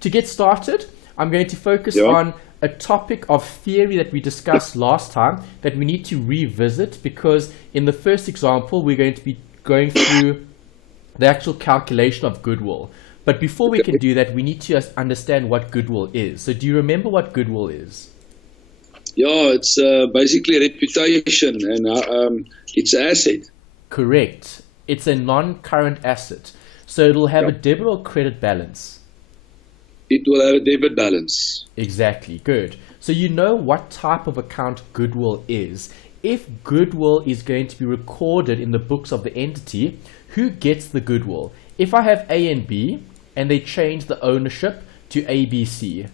To get started, I'm going to focus on a topic of theory that we discussed last time that we need to revisit, because in the first example, we're going to be going through the actual calculation of goodwill. But before we can do that, we need to understand what goodwill is. So do you remember what goodwill is? Yeah, it's basically a reputation, and it's an asset. Correct. It's a non-current asset. So it'll have a debit or credit balance. It will have a debit balance. Exactly. Good. So you know what type of account goodwill is. If goodwill is going to be recorded in the books of the entity, who gets the goodwill? If I have A and B and they change the ownership to ABC,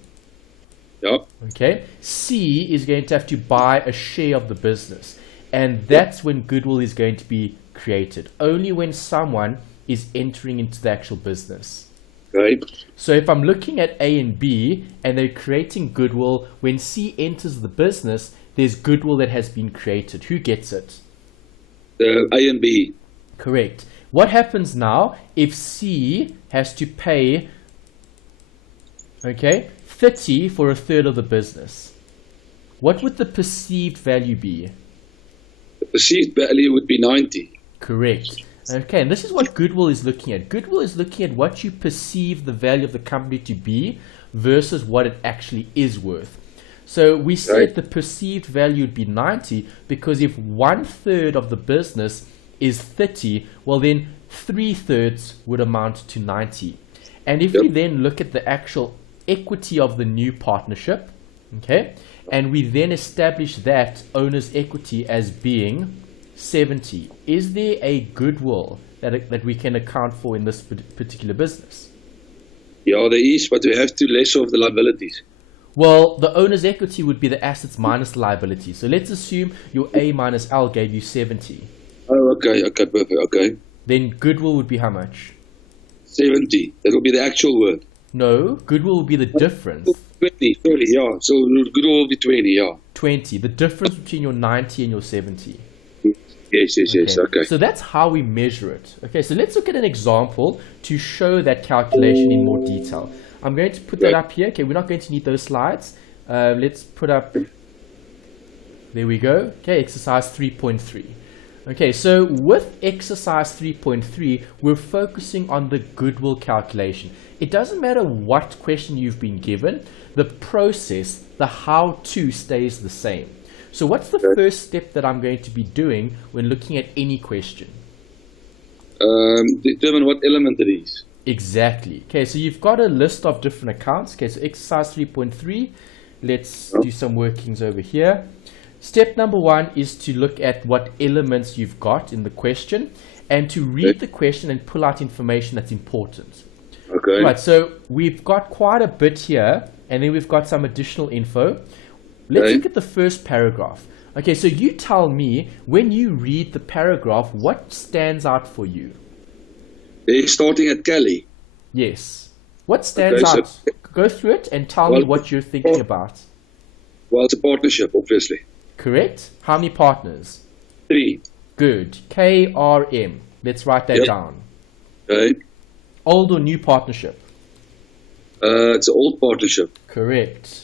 okay, C is going to have to buy a share of the business, and that's when goodwill is going to be created, only when someone is entering into the actual business. Right. So if I'm looking at A and B and they're creating goodwill, when C enters the business, there's goodwill that has been created. Who gets it? The A and B. Correct. What happens now if C has to pay, okay, 30 for a third of the business? What would the perceived value be? The perceived value would be 90. Correct. Okay, and this is what goodwill is looking at. Goodwill is looking at what you perceive the value of the company to be versus what it actually is worth. So we said the perceived value would be 90 because if 1/3 of the business is 30, well then 3/3 would amount to 90. And if we then look at the actual equity of the new partnership, okay, and we then establish that owner's equity as being 70, is there a goodwill that we can account for in this particular business? Yeah, there is, but we have to less of the liabilities. Well, the owner's equity would be the assets minus the liability. So let's assume your A minus L gave you 70. Oh, okay, perfect, okay. Then goodwill would be how much? 70. That will be the actual word. No, goodwill would be the difference. 20, yeah. So goodwill will be 20, yeah. 20, the difference between your 90 and your 70. Yes, okay. So that's how we measure it. Okay, so let's look at an example to show that calculation in more detail. I'm going to put that up here. Okay, we're not going to need those slides. Let's put up, there we go. Okay, exercise 3.3. Okay, so with exercise 3.3, we're focusing on the goodwill calculation. It doesn't matter what question you've been given, the process, the how-to stays the same. So what's the first step that I'm going to be doing when looking at any question? Determine what element it is. Exactly. Okay, so you've got a list of different accounts. Okay, so exercise 3.3, let's do some workings over here. Step number 1 is to look at what elements you've got in the question and to read the question and pull out information that's important. Okay. Right, so we've got quite a bit here, and then we've got some additional info. Let's look at the first paragraph. Okay, so you tell me, when you read the paragraph, what stands out for you? They're starting at Cali. Yes. What stands out? So go through it and tell me what you're thinking about. Well, it's a partnership, obviously. Correct. How many partners? 3. Good. KRM. Let's write that down. Okay. Old or new partnership? It's an old partnership. Correct.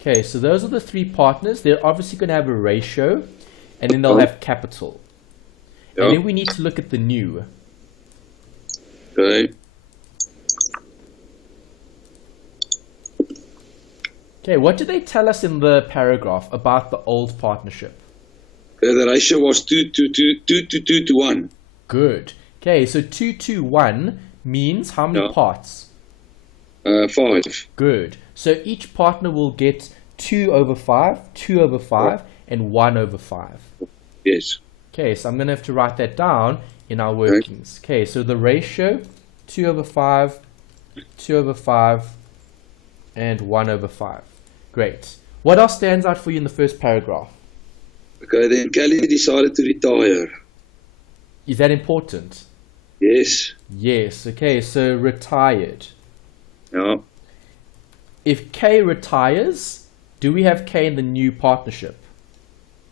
Okay, so those are the 3 partners. They're obviously going to have a ratio, and then they'll have capital. And then we need to look at the new. Okay. Okay, what did they tell us in the paragraph about the old partnership? The ratio was 2 to 1. Good. Okay, so 2 to 1 means how many parts? 5. Good. So each partner will get 2 over 5, 2 over 5, and 1 over 5. Yes. Okay, so I'm going to have to write that down in our workings. Okay, so the ratio, 2 over 5, 2 over 5, and 1 over 5. Great. What else stands out for you in the first paragraph? Okay, then Kelly decided to retire. Is that important? Yes. Yes. Okay, so retired. Yeah. If K retires, do we have K in the new partnership?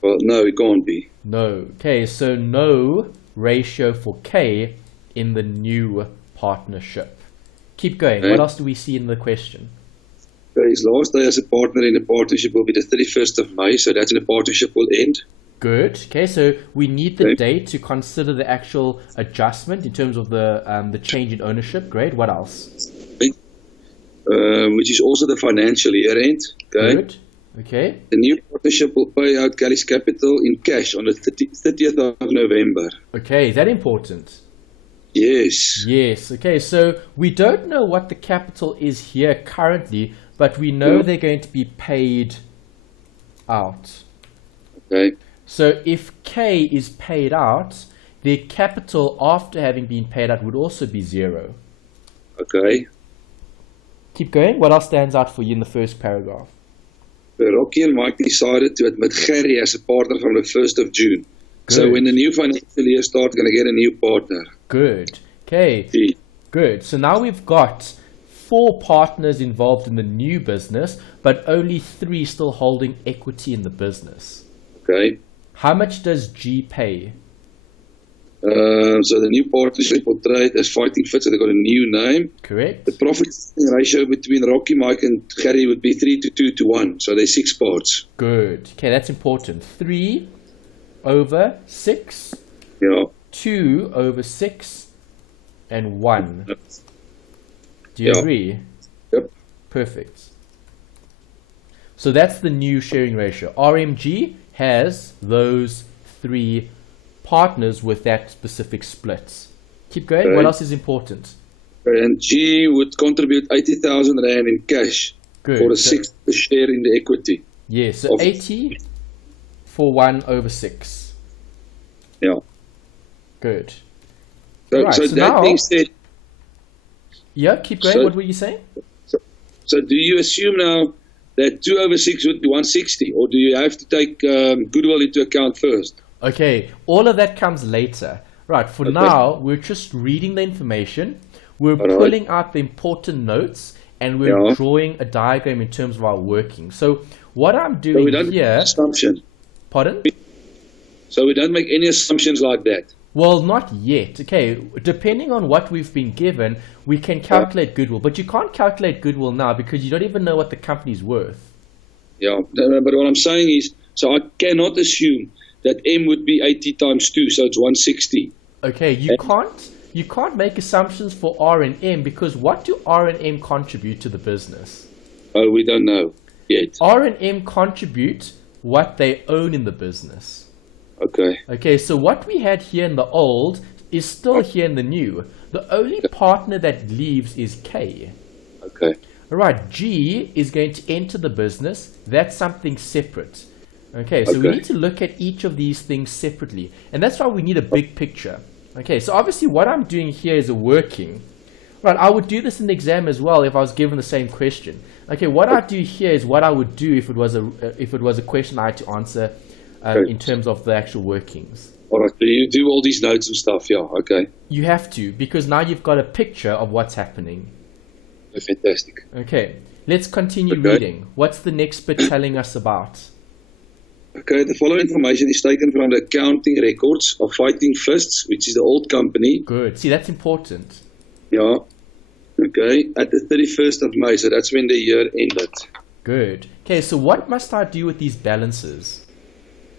Well, no, it can't be. No. Okay, so no ratio for K in the new partnership. Keep going. Okay. What else do we see in the question? Okay, his last day as a partner in the partnership will be the 31st of May, so that's when the partnership will end. Good. Okay, so we need the date to consider the actual adjustment in terms of the change in ownership. Great. What else? Okay. Which is also the financial year end. Okay. Good. Okay. The new partnership will pay out Kelly's capital in cash on the 30th of November. Okay, is that important? Yes. Yes. Okay, so we don't know what the capital is here currently, but we know they're going to be paid out. Okay. So if K is paid out, their capital after having been paid out would also be 0. Okay. Keep going. What else stands out for you in the first paragraph? Rocky and Mike decided to admit Gary as a partner from the 1st of June. Good. So when the new financial year starts, going to get a new partner. Good. Okay. See. Good. So now we've got 4 partners involved in the new business, but only 3 still holding equity in the business. Okay. How much does G pay? So the new partnership will trade as Fighting Fit, so they've got a new name. Correct. The profit ratio between Rocky, Mike, and Gary would be 3 to 2 to 1. So there's 6 parts. Good. Okay, that's important. 3 over 6, Yeah. 2 over 6, and 1. Do you agree? Yep. Perfect. So that's the new sharing ratio. RMG has those 3 partners with that specific split. Keep going. Okay. What else is important? And G would contribute 80,000 Rand in cash Good. for a So- 6th share in the equity. Yes, so 80 for 1 over 6. Yeah. Good. So, Right, so so that now- being said, Yeah, keep going. So- What were you saying? so do you assume now that 2 over 6 would be 160, or do you have to take Goodwill into account first? Okay, all of that comes later. Right, for now, we're just reading the information. We're Alright. pulling out the important notes, and we're Yeah. drawing a diagram in terms of our working. So what I'm So doing we don't make here... assumptions. Pardon? So we don't make any assumptions like that. Well, not yet. Okay, depending on what we've been given, we can calculate goodwill. But you can't calculate goodwill now because you don't even know what the company's worth. Yeah, no, but what I'm saying is, so I cannot assume that M would be 80 times 2, so it's 160. Okay, you can't make assumptions for R and M because what do R and M contribute to the business? Oh, we don't know yet. R and M contribute what they own in the business. Okay. Okay, so what we had here in the old is still here in the new. The only partner that leaves is K. Okay. All right, G is going to enter the business. That's something separate. Okay, so we Okay. need to look at each of these things separately. And that's why we need a big picture. Okay, so obviously what I'm doing here is a working. Right, I would do this in the exam as well if I was given the same question. Okay, what I do here is what I would do if it was a question I had to answer in terms of the actual workings. All right. So you do all these notes and stuff. Yeah. Okay. You have to, because now you've got a picture of what's happening. Fantastic. Okay, let's continue Okay. reading. What's the next bit telling us about? Okay. The following information is taken from the accounting records of Fighting Fists, which is the old company. Good. See, that's important. Yeah. Okay. At the 31st of May, so that's when the year ended. Good. Okay, so what must I do with these balances?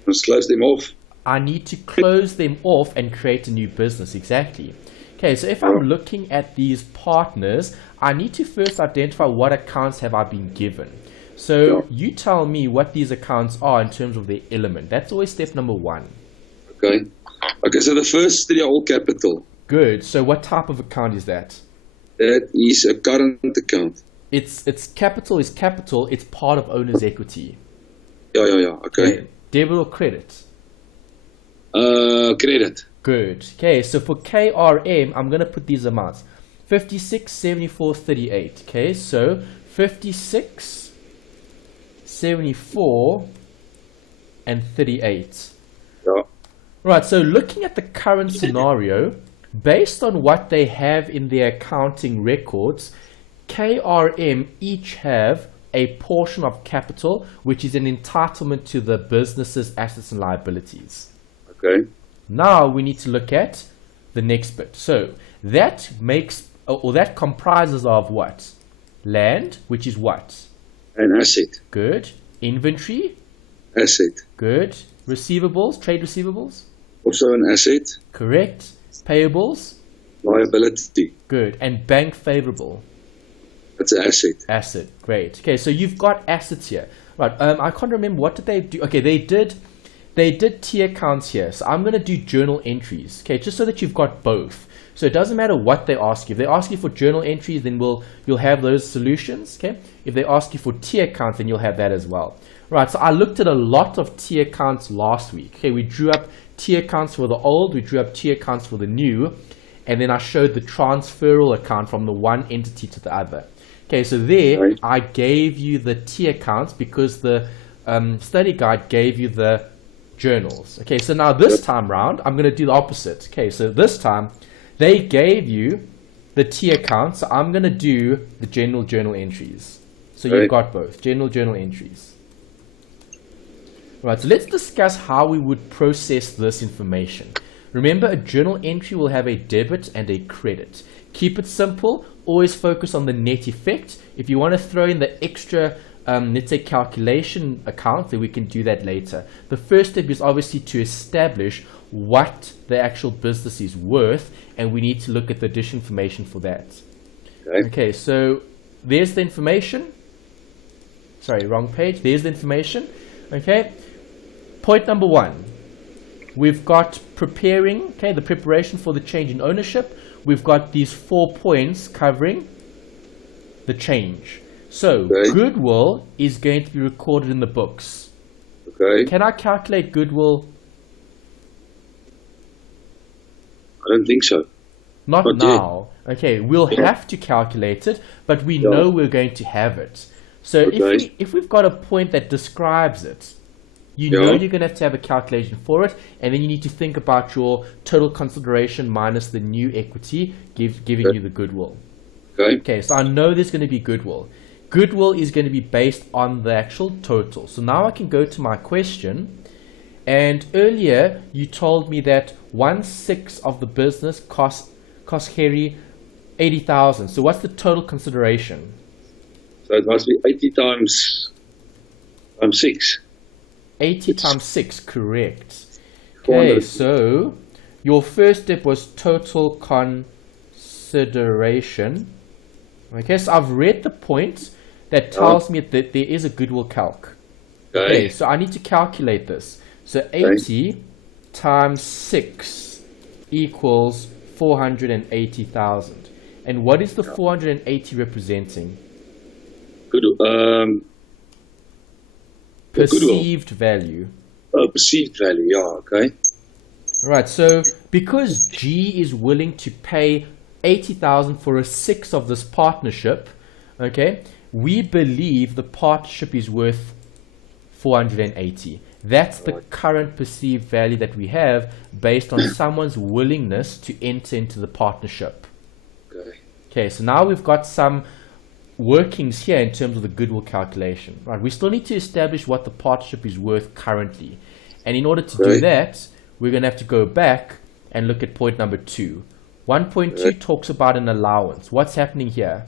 Let's close them off. I need to close them off and create a new business. Exactly. Okay, so if I'm looking at these partners, I need to first identify what accounts have I been given. So you tell me what these accounts are in terms of their element. That's always step number 1. Okay. Okay. So the first 3 are all capital. Good. So what type of account is that? That is a current account. It's capital is capital. It's part of owner's equity. Yeah. Okay. Debit or credit? Credit. Good. Okay, so for KRM, I'm going to put these amounts. 56, 74, 38. Okay, so 56, 74, and 38. Yeah. Right, so looking at the current scenario, based on what they have in their accounting records, KRM each have a portion of capital, which is an entitlement to the business's assets and liabilities. Okay. Now we need to look at the next bit. So that makes or that comprises of what? Land, which is what? An asset. Good. Inventory? Asset. Good. Receivables, trade receivables? Also an asset. Correct. Payables? Liability. Good. And bank favorable? That's an asset. Asset. Great. Okay, so you've got assets here. Right. I can't remember, what did they do? Okay, they did tier counts here. So I'm going to do journal entries. Okay, just so that you've got both. So it doesn't matter what they ask you. If they ask you for journal entries, then you'll have those solutions. Okay. If they ask you for tier counts, then you'll have that as well. Right. So I looked at a lot of tier counts last week. Okay. We drew up tier counts for the old. We drew up tier counts for the new. And then I showed the transferal account from the one entity to the other. Okay. So there I gave you the tier counts because the study guide gave you the journals. Okay. So now this time round, I'm going to do the opposite. Okay. So this time, they gave you the tier count, so I'm going to do the general journal entries. So you've got both, general journal entries. Right, so let's discuss how we would process this information. Remember, a journal entry will have a debit and a credit. Keep it simple, always focus on the net effect. If you want to throw in the extra, let's say, calculation account, then we can do that later. The first step is obviously to establish what the actual business is worth, and we need to look at the addition information for that. Okay, so there's the information. Sorry, wrong page. There's the information. Okay, point number one. We've got preparing, okay, the preparation for the change in ownership. We've got these 4 points covering the change. So goodwill is going to be recorded in the books. Okay. Can I calculate goodwill? I don't think so. Not now. Okay, we'll have to calculate it, but we know we're going to have it. So if we've got a point that describes it, you know you're going to have a calculation for it, and then you need to think about your total consideration minus the new equity giving you the goodwill. Okay, so I know there's going to be goodwill. Goodwill is going to be based on the actual total. So now I can go to my question. And earlier you told me that 1/6 of the business cost Harry 80,000. So what's the total consideration? So it must be 80 times 6. 80 times 6, correct. Okay, so your first step was total consideration. Okay, so I've read the point that tells me that there is a goodwill calc. Okay, so I need to calculate this. So 80 times 6 equals 480,000. And what is the 480 representing? Perceived value. Perceived value, yeah, okay. Right, so because G is willing to pay 80,000 for 1/6 of this partnership, okay, we believe the partnership is worth 480. That's the current perceived value that we have based on someone's willingness to enter into the partnership. Okay, so now we've got some workings here in terms of the goodwill calculation. Right, we still need to establish what the partnership is worth currently. And in order to do that, we're going to have to go back and look at point number 2. 1.2 talks about an allowance. What's happening here?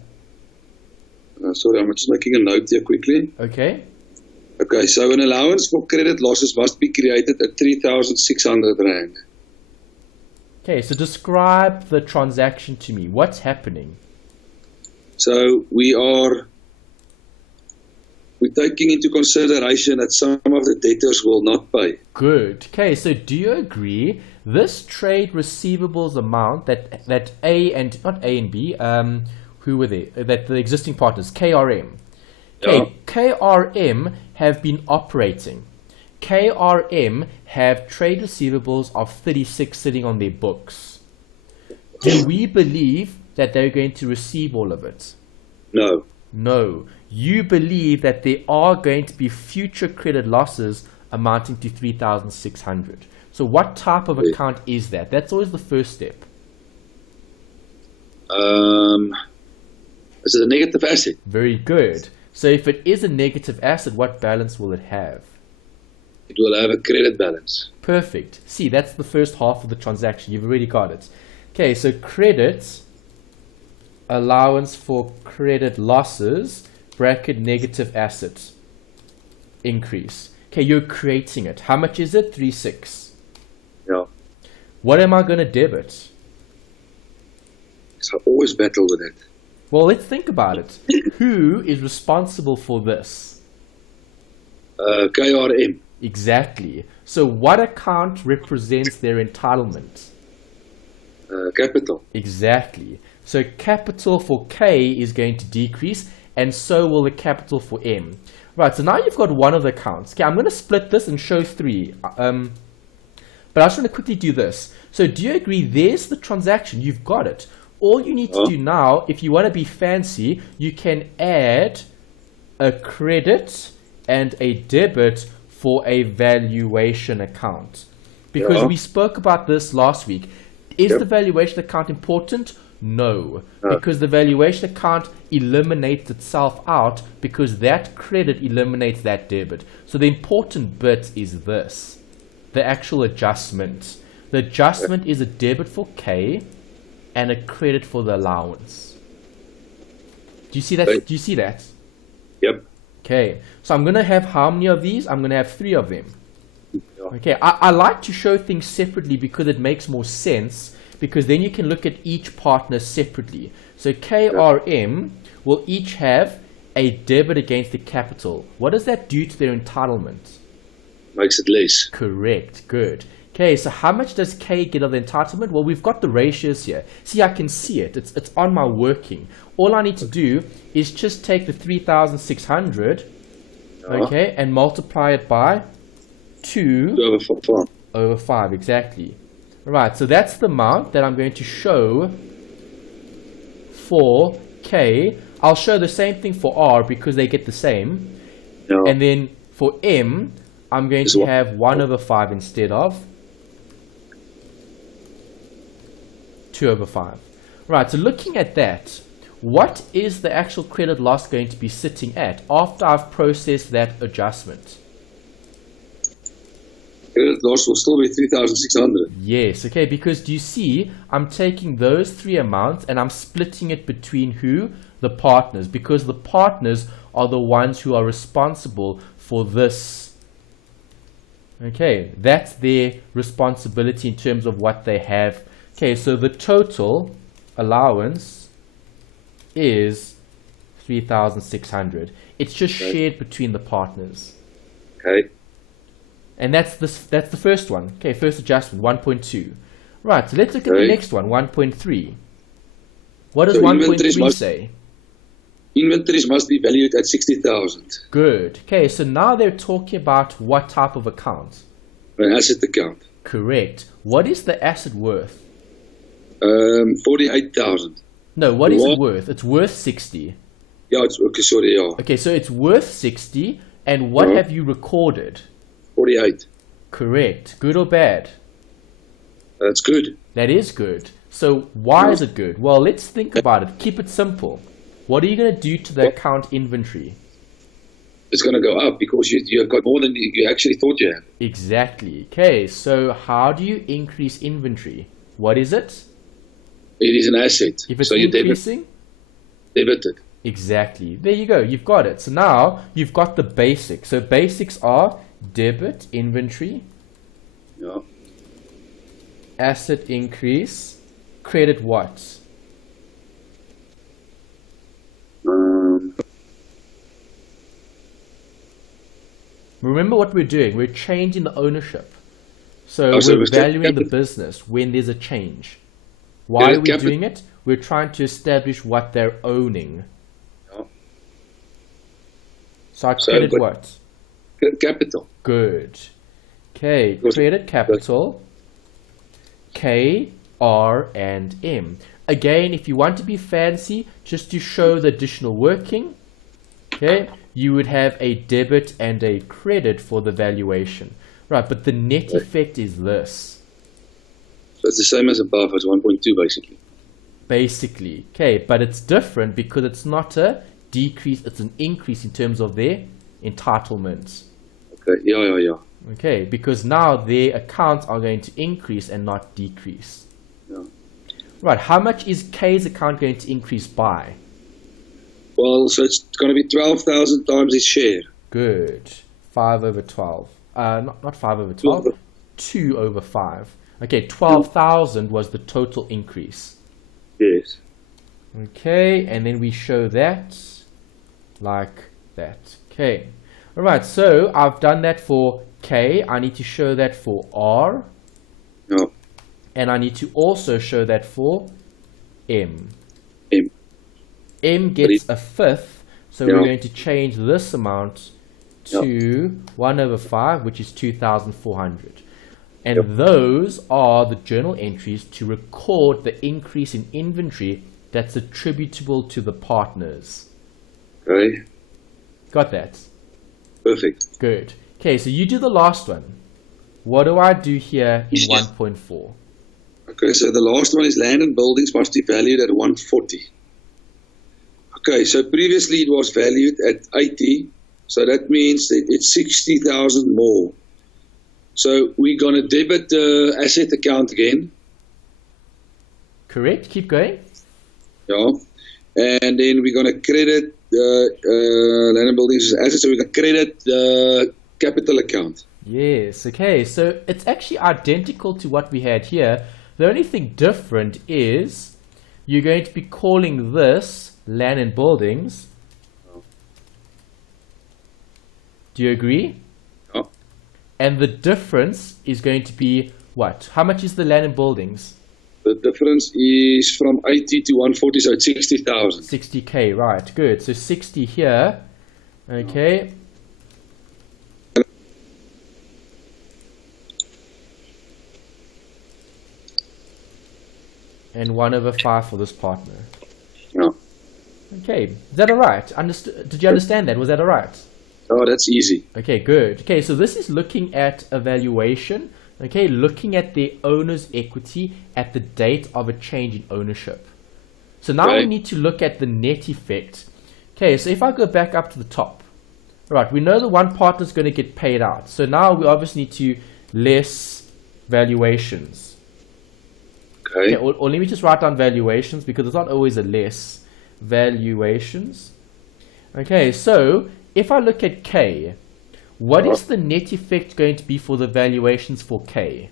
Sorry, I'm just making a note here quickly. Okay. Okay, so an allowance for credit losses must be created at 3,600 Rand. Okay, so describe the transaction to me. What's happening? So we're taking into consideration that some of the debtors will not pay. Good. Okay, so do you agree this trade receivables amount that A and not A and B, who were they? That the existing partners, KRM. Okay, KRM have been operating. KRM have trade receivables of 36 sitting on their books. Do we believe that they're going to receive all of it? No. No. You believe that there are going to be future credit losses amounting to 3,600. So what type of account is that? That's always the first step. Is it a negative asset? Very good. So if it is a negative asset, what balance will it have? It will have a credit balance. Perfect. See, that's the first half of the transaction. You've already got it. Okay, so credit allowance for credit losses, bracket negative assets, increase. Okay, you're creating it. How much is it? 3.6. Yeah. What am I going to debit? So I always battle with it. Well, let's think about it. Who is responsible for this? KRM. Exactly. So what account represents their entitlement? Capital. Exactly. So capital for K is going to decrease, and so will the capital for M. Right, so now you've got one of the accounts. Okay, I'm going to split this and show three. But I just want to quickly do this. So do you agree? There's the transaction. You've got it. All you need to do now, if you want to be fancy, you can add a credit and a debit for a valuation account. Because we spoke about this last week. Is the valuation account important? No. Because the valuation account eliminates itself out because that credit eliminates that debit. So the important bit is this. The actual adjustment. The adjustment is a debit for K and a credit for the allowance. Do you see that? Do you see that? Yep. Okay. So I'm going to have how many of these? I'm going to have 3 of them. Okay. I like to show things separately because it makes more sense, because then you can look at each partner separately. So KRM will each have a debit against the capital. What does that do to their entitlement? Makes it less. Correct. Good. Okay, so how much does K get of the entitlement? Well, we've got the ratios here. See, I can see it. It's on my working. All I need to do is just take the 3,600, okay, and multiply it by 2 over 5, exactly. Right, so that's the amount that I'm going to show for K. I'll show the same thing for R because they get the same. And then for M, I'm going to have 1 over 5 instead of 2 over 5. Right, so looking at that, what is the actual credit loss going to be sitting at after I've processed that adjustment? Credit loss will still be 3,600. Yes, okay, because do you see, I'm taking those 3 amounts and I'm splitting it between who? The partners, because the partners are the ones who are responsible for this. Okay, that's their responsibility in terms of what they have. Okay, so the total allowance is 3,600. It's just shared between the partners. Okay. And that's the first one. Okay, first adjustment, 1.2. Right, so let's look at the next one, 1.3. What does 1.3 say? Inventories must be valued at 60,000. Good. Okay, so now they're talking about what type of account? An asset account. Correct. What is the asset worth? 48,000. No, what is it worth? It's worth 60. Yeah, it's okay, sorry, yeah. Okay, so it's worth 60, and what have you recorded? 48. Correct. Good or bad? That's good. That is good. So why is it good? Well, let's think about it. Keep it simple. What are you going to do to the account inventory? It's going to go up because you've got more than you actually thought you had. Exactly. Okay, so how do you increase inventory? What is it? It is an asset. If it's increasing? Debited. Exactly. There you go. You've got it. So now you've got the basics. So basics are debit inventory, asset increase, credit what? Remember what we're doing. We're changing the ownership. So we're valuing the business when there's a change. Why are we doing it? We're trying to establish what they're owning. So I credit what? Capital. Good. Okay, credit capital, K, R, and M. Again, if you want to be fancy, just to show the additional working, okay, you would have a debit and a credit for the valuation. Right, but the net effect is this. So it's the same as above, as 1.2 basically. Basically, okay, but it's different because it's not a decrease, it's an increase in terms of their entitlements. Okay, yeah. Okay, because now their accounts are going to increase and not decrease. Yeah. Right, how much is K's account going to increase by? Well, so it's going to be 12,000 times his share. Good. 5 over 12. Not 5 over 12. 2 over 5. Okay, 12,000 was the total increase. Yes. Okay, and then we show that like that. Okay. All right, so I've done that for K. I need to show that for R. No. And I need to also show that for M. M. M gets a fifth, so Yeah. we're going to change this amount to 1 over 5, which is 2,400. And those are the journal entries to record the increase in inventory that's attributable to the partners. Okay. Got that? Perfect. Good. Okay, so you do the last one. What do I do here in 1.4? Okay, so the last one is land and buildings must be valued at 140. Okay, so previously it was valued at 80, so that means that it's 60,000 more. So we're going to debit the asset account again. Correct. Keep going. Yeah. And then we're going to credit land and buildings as assets, so we're going to credit the capital account. Yes. Okay, so it's actually identical to what we had here. The only thing different is you're going to be calling this land and buildings. Do you agree? Yeah. And the difference is going to be what? How much is the land and buildings? The difference is from 80 to 140, so it's 60,000. 60K, right. Good. So 60 here. Okay. And 1 over 5 for this partner. Yeah. Okay. Is that all right? Did you understand that? Was that all right? Oh, that's easy. Okay, good. Okay, so this is looking at a valuation. Okay, looking at the owner's equity at the date of a change in ownership. So now we need to look at the net effect. Okay, so if I go back up to the top. Right, we know the one partner is going to get paid out. So now we obviously need to less valuations. Okay. Or let me just write down valuations because it's not always a less. Valuations. Okay, so if I look at K, what is the net effect going to be for the valuations for K?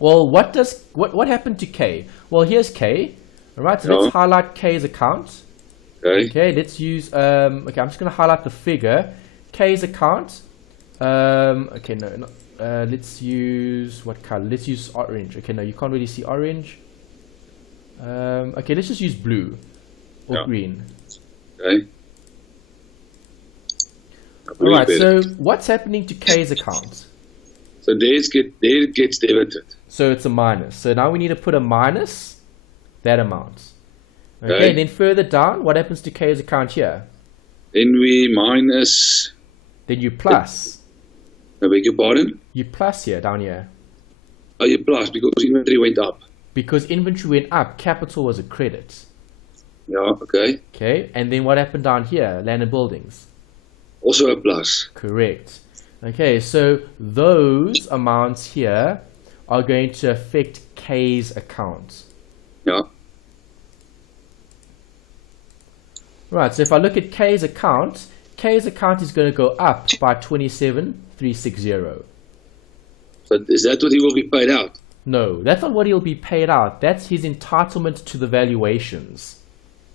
Well, what happened to K? Well, here's K. All right, so let's highlight K's account. Okay, let's use okay, I'm just going to highlight the figure. K's account. Okay, no, let's use what color? Let's use orange. Okay, no, you can't really see orange. Okay, let's just use blue or green. Okay. Alright, so what's happening to K's account? So there it gets debited. So it's a minus. So now we need to put a minus that amount. Okay, then further down, what happens to K's account here? Then we minus. Then you plus. I beg your pardon? You plus here, down here. Oh, you plus because inventory went up. Because inventory went up, capital was a credit. Yeah, okay. Okay, and then what happened down here? Land and buildings. Also a plus. Correct. Okay, so those amounts here are going to affect K's account. Yeah. Right, so if I look at K's account is going to go up by 27,360. So is that what he will be paid out? No, that's not what he'll be paid out. That's his entitlement to the valuations.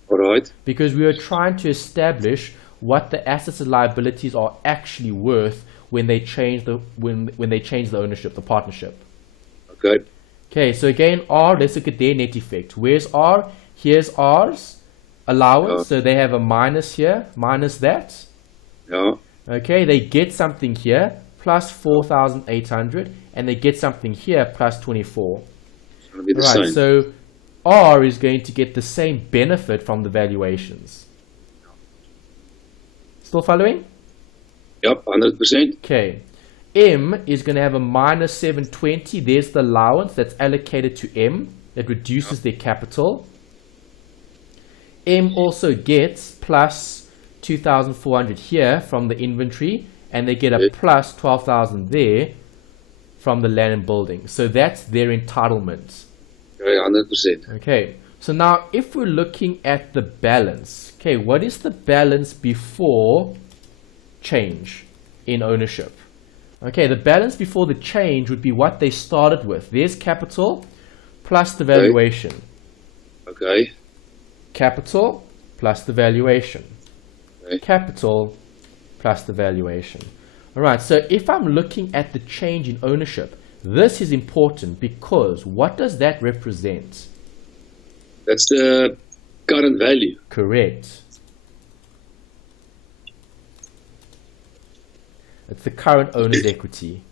All right. Because we are trying to establish what the assets and liabilities are actually worth when they change the when they change the ownership, the partnership. Okay. Okay, so again, R, let's look at their net effect. Where's R? Here's R's allowance. So they have a minus here, minus that. Yeah. Okay, they get something here, plus 4,800, and they get something here, plus 24. It'll be the Right, same. so R is going to get the same benefit from the valuations. Still following? Yep, 100%. Okay. M is going to have a minus 720. There's the allowance that's allocated to M. That reduces their capital. M also gets plus 2,400 here from the inventory. And they get a plus 12,000 there from the land and building. So that's their entitlement. Okay, 100%. Okay, so now if we're looking at the balance, okay, what is the balance before change in ownership? Okay, the balance before the change would be what they started with. There's capital plus the valuation. Okay. Capital plus the valuation. Okay. Capital plus the valuation. All right, so if I'm looking at the change in ownership, this is important because what does that represent? That's the current value. Correct. It's the current owner's equity.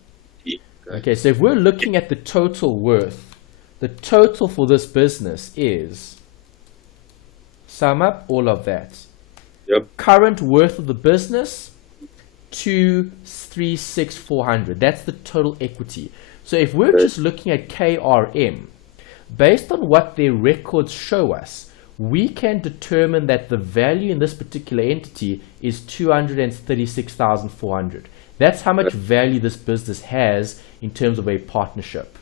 Okay, so if we're looking at the total worth, the total for this business is, sum up all of that. Yep. Current worth of the business, 236,400. That's the total equity. So if we're just looking at KRM, based on what their records show us, we can determine that the value in this particular entity is 236,400. That's how much value this business has in terms of a partnership.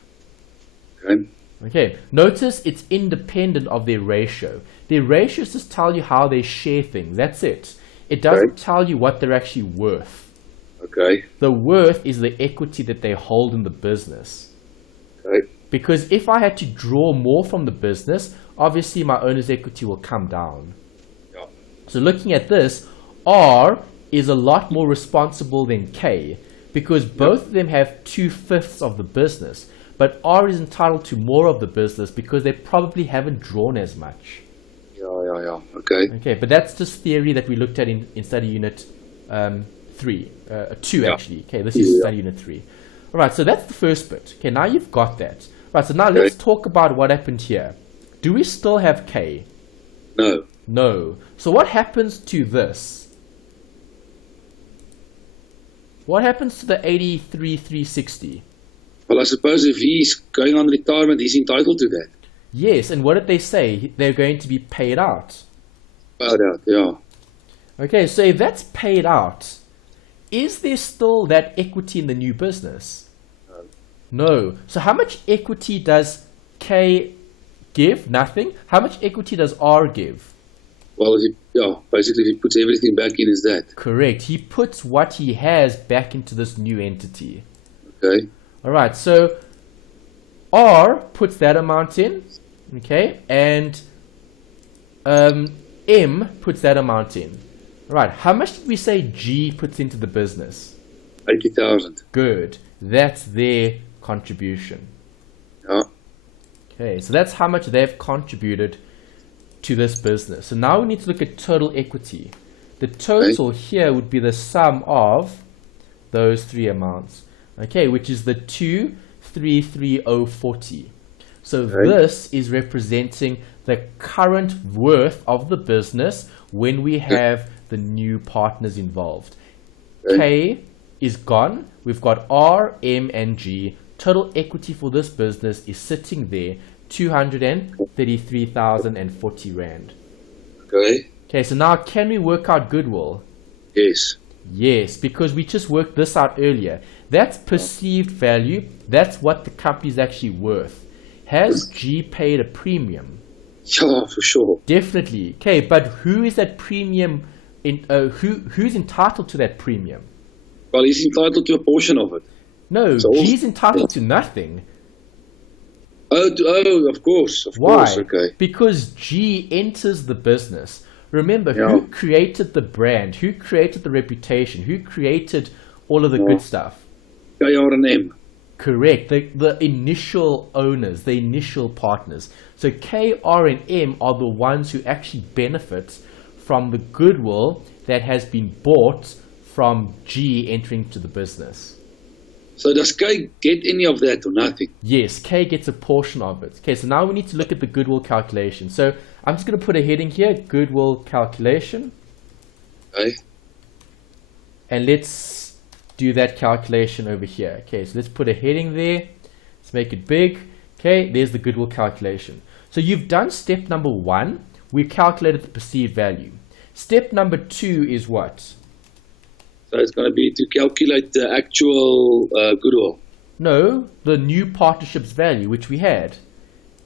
Okay. Okay, notice it's independent of their ratio. Their ratios just tell you how they share things. That's it. It doesn't tell you what they're actually worth. Okay. The worth is the equity that they hold in the business. Okay. Because if I had to draw more from the business, obviously my owner's equity will come down. Yeah. So looking at this, R is a lot more responsible than K because both of them have 2/5 of the business. But R is entitled to more of the business because they probably haven't drawn as much. Yeah. Okay. Okay, but that's just theory that we looked at in study unit 2 actually. Okay, this is study unit 3. All right, so that's the first bit. Okay, now you've got that. Right, so now let's talk about what happened here. Do we still have K? No. No. So what happens to this? What happens to the 83,360? Well, I suppose if he's going on retirement, he's entitled to that. Yes, and what did they say? They're going to be paid out. Paid out, yeah. Okay, so if that's paid out, is there still that equity in the new business? No. So how much equity does K give? Nothing. How much equity does R give? Well, basically he puts everything back in is that. Correct. He puts what he has back into this new entity. Okay. All right, so R puts that amount in, okay, and M puts that amount in. All right, how much did we say G puts into the business? 80,000. Good. That's their contribution. Yeah. Okay, so that's how much they've contributed to this business. So now we need to look at total equity. The total here would be the sum of those three amounts. Okay, which is the 233,040. So this is representing the current worth of the business when we have the new partners involved. K is gone. We've got R, M, and G. Total equity for this business is sitting there, 233,040 Rand. Okay. Okay, so now can we work out goodwill? Yes. Yes, because we just worked this out earlier. That's perceived value. That's what the company is actually worth. Has G paid a premium? Yeah, for sure. Definitely. Okay, but who is that premium? Who's entitled to that premium? Well, he's entitled to a portion of it. No, So G's entitled to nothing. Of course. Why? Okay. Because G enters the business. Remember, who created the brand? Who created the reputation? Who created all of the good stuff? KR&M. Correct. The initial owners, the initial partners. So K, R, and M are the ones who actually benefit from the goodwill that has been bought from G entering to the business. So does K get any of that or nothing? Yes, K gets a portion of it. Okay, so now we need to look at the goodwill calculation. So I'm just going to put a heading here, goodwill calculation. Okay. And let's do that calculation over here. Okay, so let's put a heading there. Let's make it big. Okay, there's the goodwill calculation. So you've done step number 1. We've calculated the perceived value. Step number 2 is what? So it's going to be to calculate the actual goodwill. No, the new partnership's value, which we had.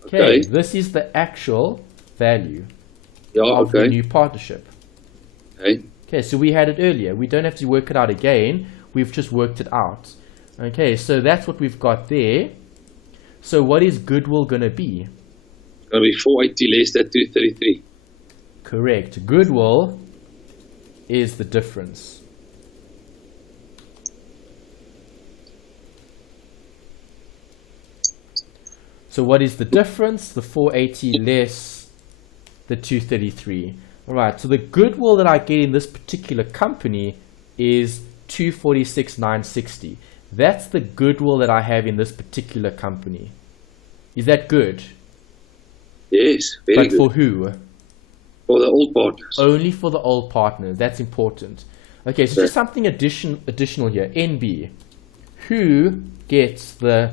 Okay, this is the actual value of the new partnership. Okay, so we had it earlier. We don't have to work it out again. We've just worked it out. Okay, so that's what we've got there. So what is goodwill going to be? It's going to be 480 less than 233. Correct. Goodwill is the difference. So what is the difference? The 480 less the 233. All right, so the goodwill that I get in this particular company is 246,960. That's the goodwill that I have in this particular company. Is that good? Yes, very good. But for who? For the old partners. Only for the old partners. That's important. Okay, so just something additional here. NB. Who gets the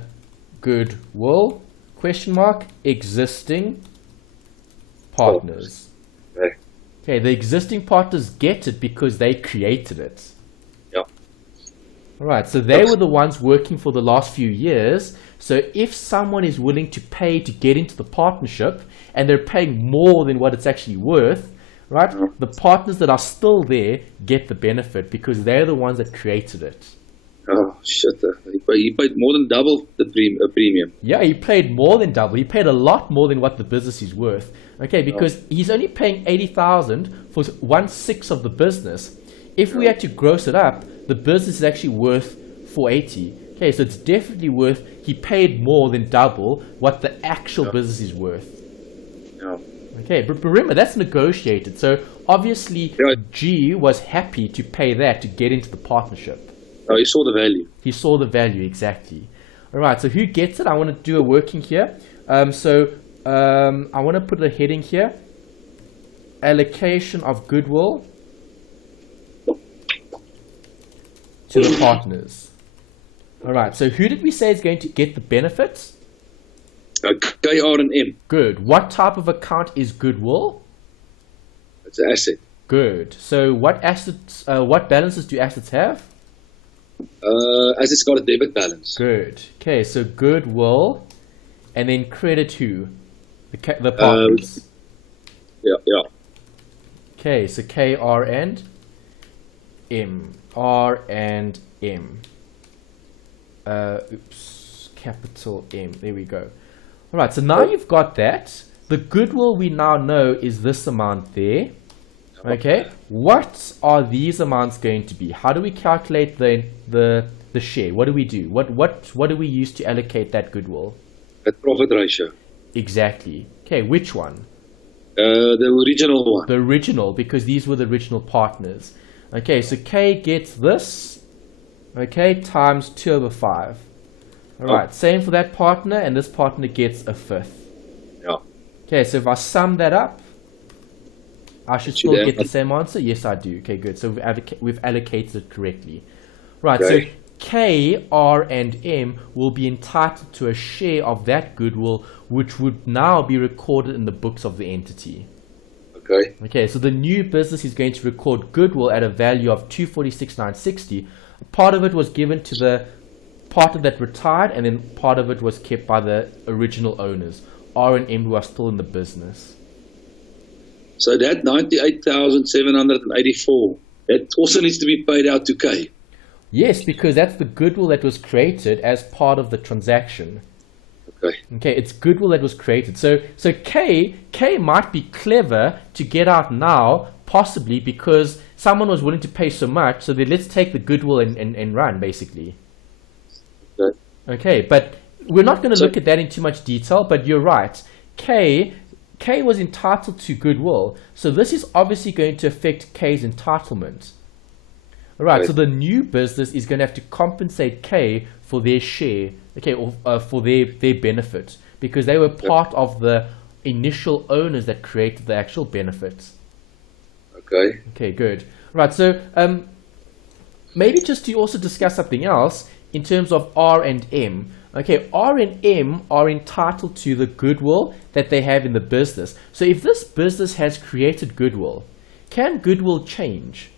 goodwill? Question mark. Existing partners. Okay, the existing partners get it because they created it. Yeah. All right, so they were the ones working for the last few years. So if someone is willing to pay to get into the partnership and they're paying more than what it's actually worth, right? The partners that are still there get the benefit because they're the ones that created it. Oh, shit. He paid more than double the premium. Yeah, he paid more than double. He paid a lot more than what the business is worth. Okay, because he's only paying 80,000 for 1/6 of the business. If we had to gross it up, the business is actually worth 480. Okay, so it's definitely worth, he paid more than double what the actual business is worth. Yeah. Okay, but remember, that's negotiated. So obviously, G was happy to pay that to get into the partnership. Oh, he saw the value. He saw the value, exactly. All right, so who gets it? I want to do a working here. I want to put a heading here. Allocation of goodwill to the partners. All right, so who did we say is going to get the benefits? KR and M. Good. What type of account is goodwill? It's an asset. Good. So what assets? What balances do assets have? Assets got a debit balance. Good. Okay, so goodwill, and then credit who? The partners. Yeah. Okay, so K, R, and M. R and M. Capital M. There we go. All right, so now you've got that. The goodwill we now know is this amount there. Okay, what are these amounts going to be? How do we calculate the share? What do we do? What do we use to allocate that goodwill? That profit ratio. Exactly. Okay, which one? The original one. The original, because these were the original partners. Okay, so K gets this, okay, times 2/5. All right, same for that partner, and this partner gets 1/5. Yeah. Okay, so if I sum that up, I should still get the same answer? Yes, I do. Okay, good. So we've allocated it correctly. Right, so K, R, and M will be entitled to a share of that goodwill, which would now be recorded in the books of the entity. Okay, so the new business is going to record goodwill at a value of 246,960. Part of it was given to the partner that retired, and then part of it was kept by the original owners, R and M, who are still in the business. So that 98,784, that also needs to be paid out to K. Yes, because that's the goodwill that was created as part of the transaction. Okay, it's goodwill that was created. So K might be clever to get out now, possibly because someone was willing to pay so much, so then let's take the goodwill and run, basically. Okay, but we're not going to look at that in too much detail, but you're right. K was entitled to goodwill, so this is obviously going to affect K's entitlement. All right, so the new business is going to have to compensate K for their share, okay, or for their benefit, because they were part of the initial owners that created the actual benefits. Okay, good. Right, so maybe just to also discuss something else in terms of R and M. Okay, R and M are entitled to the goodwill that they have in the business. So if this business has created goodwill, can goodwill change?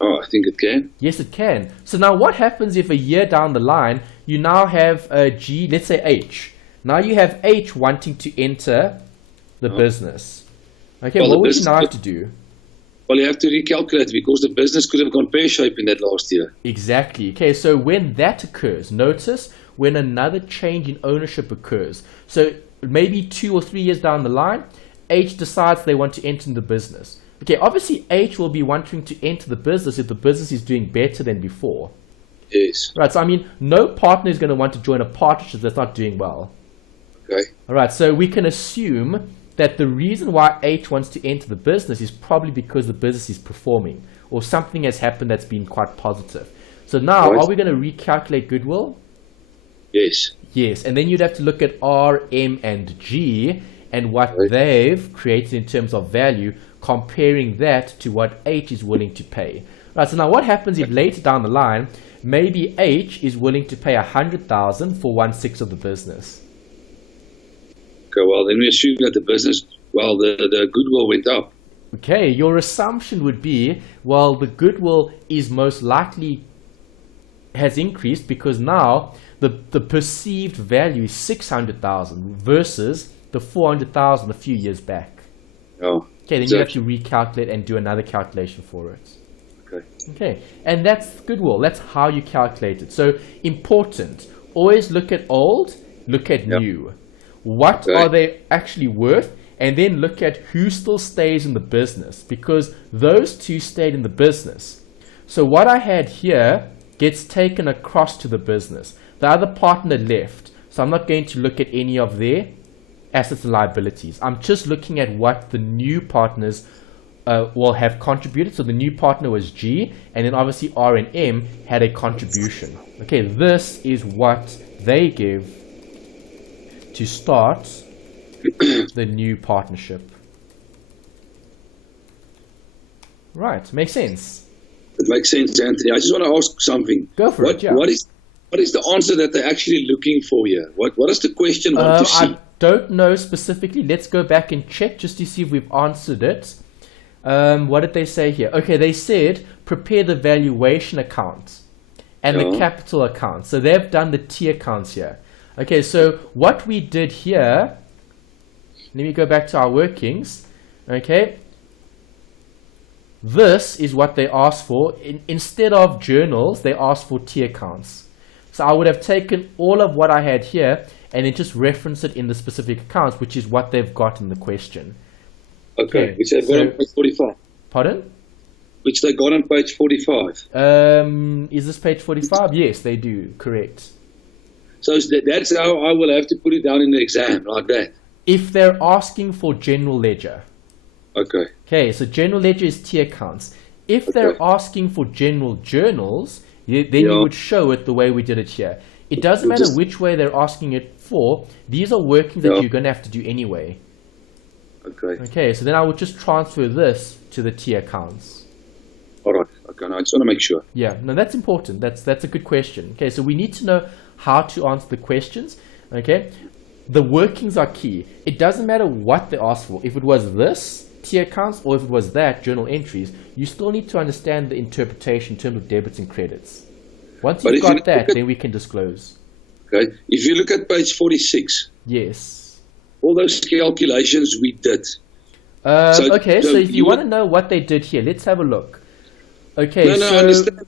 Oh, I think it can. Yes, it can. So now what happens if a year down the line, you now have G, let's say H. Now you have H wanting to enter the business. Okay, Well, what the would you business now have could- to do? Well, you have to recalculate because the business could have gone pear-shaped in that last year. Exactly. Okay, so when that occurs, notice when another change in ownership occurs. So maybe 2 or 3 years down the line, H decides they want to enter the business. Okay, obviously H will be wanting to enter the business if the business is doing better than before. Yes. Right, so I mean, no partner is going to want to join a partnership that's not doing well. Okay. All right, so we can assume that the reason why H wants to enter the business is probably because the business is performing or something has happened that's been quite positive. So now, Right. are we going to recalculate goodwill? Yes. Yes, and then you'd have to look at R, M, and G and what Right. they've created in terms of value, comparing that to what H is willing to pay. Right, so now what happens if later down the line, maybe H is willing to pay 100,000 for 1/6 of the business? Okay, well, then we assume that the business, the goodwill went up. Okay, your assumption would be, well, the goodwill is most likely has increased because now the perceived value is 600,000 versus the 400,000 a few years back. Oh, Okay, then you have to recalculate and do another calculation for it. Okay. Okay, and that's goodwill. That's how you calculate it. So important. Always look at old, look at Yep. new. What Okay. are they actually worth? And then look at who still stays in the business because those two stayed in the business. So what I had here gets taken across to the business. The other partner left. So I'm not going to look at any of their assets and liabilities. I'm just looking at what the new partners will have contributed. So the new partner was G, and then obviously R and M had a contribution. Okay, this is what they give to start the new partnership. Right, makes sense. It makes sense, Anthony. I just want to ask something. Go for it, yeah. What is the answer that they're actually looking for here? What does the question want to see? I don't know specifically. Let's go back and check just to see if we've answered it. What did they say here? Okay, they said prepare the valuation account and the Yeah. capital account. So they've done the T accounts here. Okay, so what we did here, let me go back to our workings. Okay, this is what they asked for. Instead of journals, they asked for T accounts. So I would have taken all of what I had here and then just reference it in the specific accounts, which is what they've got in the question. Okay, which they got so- on page 45. Pardon? Which they got on page 45. Is this page 45? Yes, they do. Correct. So that's how I will have to put it down in the exam, like that. If they're asking for general ledger. Okay. Okay, so general ledger is T accounts. If they're Okay. asking for general journals, then Yeah. you would show it the way we did it here. It doesn't You matter just- which way they're asking it for. These are workings that Yeah. you're going to have to do anyway. Okay. Okay, so then I would just transfer this to the T accounts. All right. Okay. Now I just want to make sure. Yeah, no, that's important. That's a good question. Okay, so we need to know how to answer the questions. Okay, the workings are key. It doesn't matter what they ask for. If it was this, T accounts, or if it was that, journal entries, you still need to understand the interpretation in terms of debits and credits. Once But you've if you got look that, at- then we can disclose. Okay. If you look at page 46, Yes. all those calculations we did. Okay, so if you you want would- to know what they did here, let's have a look. Okay, No, so I understand.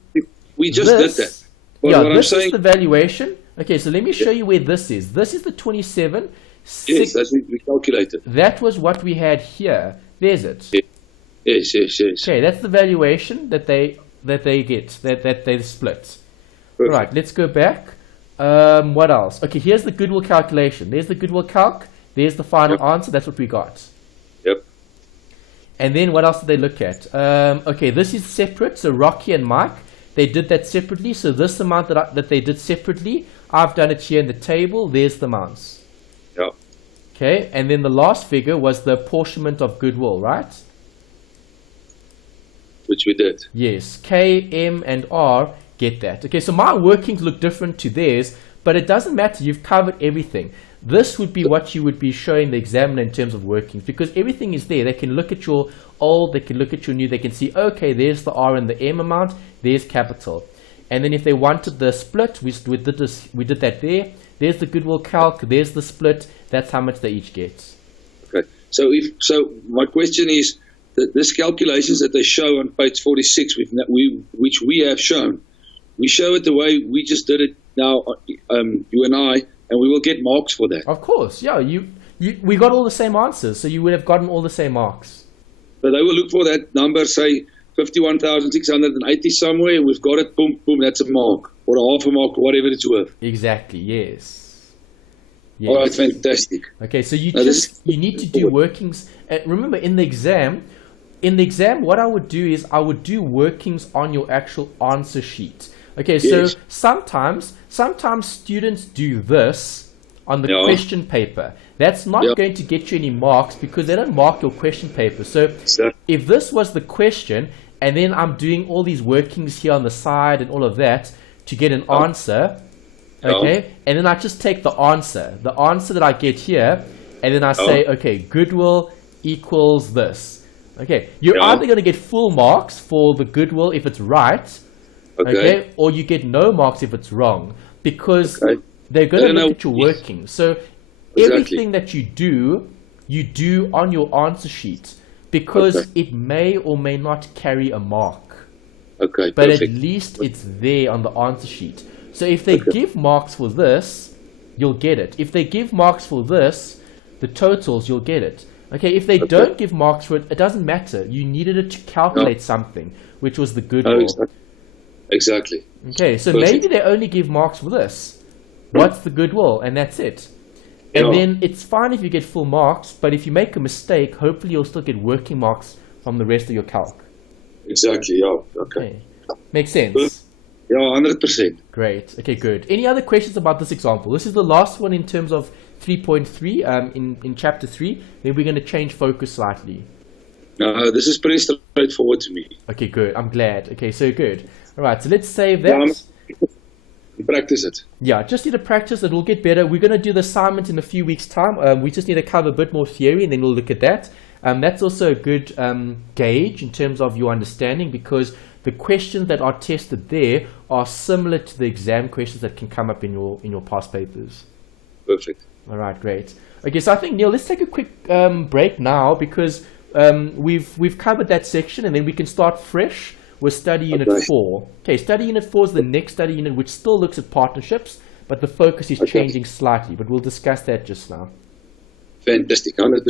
We just this, did that. But yeah, what I'm this saying, is the valuation. Okay, so let me show you where this is. This is the 27. yes, that's what we calculated. That was what we had here. There's it. Yes. Okay, that's the valuation that they get, that they split. Perfect. Right, let's go back. What else? Okay, here's the goodwill calculation. There's the goodwill calc. There's the final Yep. answer. That's what we got. Yep. And then what else did they look at? Okay, this is separate. So Rocky and Mike, they did that separately. So this amount that they did separately, I've done it here in the table. There's the amounts. Yeah. Okay, and then the last figure was the apportionment of goodwill, right? Which we did. Yes, K, M, and R get that. Okay, so my workings look different to theirs, but it doesn't matter. You've covered everything. This would be what you would be showing the examiner in terms of workings because everything is there. They can look at your old, they can look at your new, they can see, okay, there's the R and the M amount, there's capital. And then if they wanted the split, we did that there. There's the Goodwill calc. There's the split. That's how much they each get. Okay. So my question is that this calculations that they show on page 46, which we have shown, we show it the way we just did it now, you and I, and we will get marks for that. Of course, yeah. We got all the same answers, so you would have gotten all the same marks. So they will look for that number, say 51,680 somewhere, and we've got it, boom, boom, that's a mark, or a half a mark, whatever it's worth. Exactly, yes. All right, fantastic. Okay, so you need to do workings. Remember, in the exam, what I would do is I would do workings on your actual answer sheet. Okay, so sometimes students do this on the question paper. That's not going to get you any marks because they don't mark your question paper. So if this was the question, and then I'm doing all these workings here on the side and all of that to get an answer, okay, and then I just take the answer that I get here, and then I say, okay, Goodwill equals this. Okay, you're either going to get full marks for the Goodwill if it's right, okay, or you get no marks if it's wrong, because they're going to look at your workings. So everything that you do on your answer sheet, because it may or may not carry a mark. Okay, but at least it's there on the answer sheet. So if they give marks for this, you'll get it. If they give marks for this, the totals, you'll get it. Okay, if they don't give marks for it, it doesn't matter. You needed it to calculate something, which was the Goodwill. Exactly. Okay, so maybe they only give marks for this. What's the Goodwill? And that's it. And then it's fine if you get full marks, but if you make a mistake, hopefully you'll still get working marks from the rest of your calc. Exactly, yeah. Okay. Makes sense? Yeah, 100%. Great. Okay, good. Any other questions about this example? This is the last one in terms of 3.3 in chapter 3. Then we're going to change focus slightly. No, this is pretty straightforward to me. Okay, good. I'm glad. Okay, so good. All right, so let's save that. Practice it. Yeah, just need to practice. It will get better. We're going to do the assignment in a few weeks' time. We just need to cover a bit more theory, and then we'll look at that. That's also a good gauge in terms of your understanding, because the questions that are tested there are similar to the exam questions that can come up in your past papers. Perfect. All right, great. Okay, so I think, Neil, let's take a quick break now, because we've covered that section, and then we can start fresh with study unit 4. Okay, study unit 4 is the next study unit, which still looks at partnerships, but the focus is changing slightly. But we'll discuss that just now. Fantastic, 100%.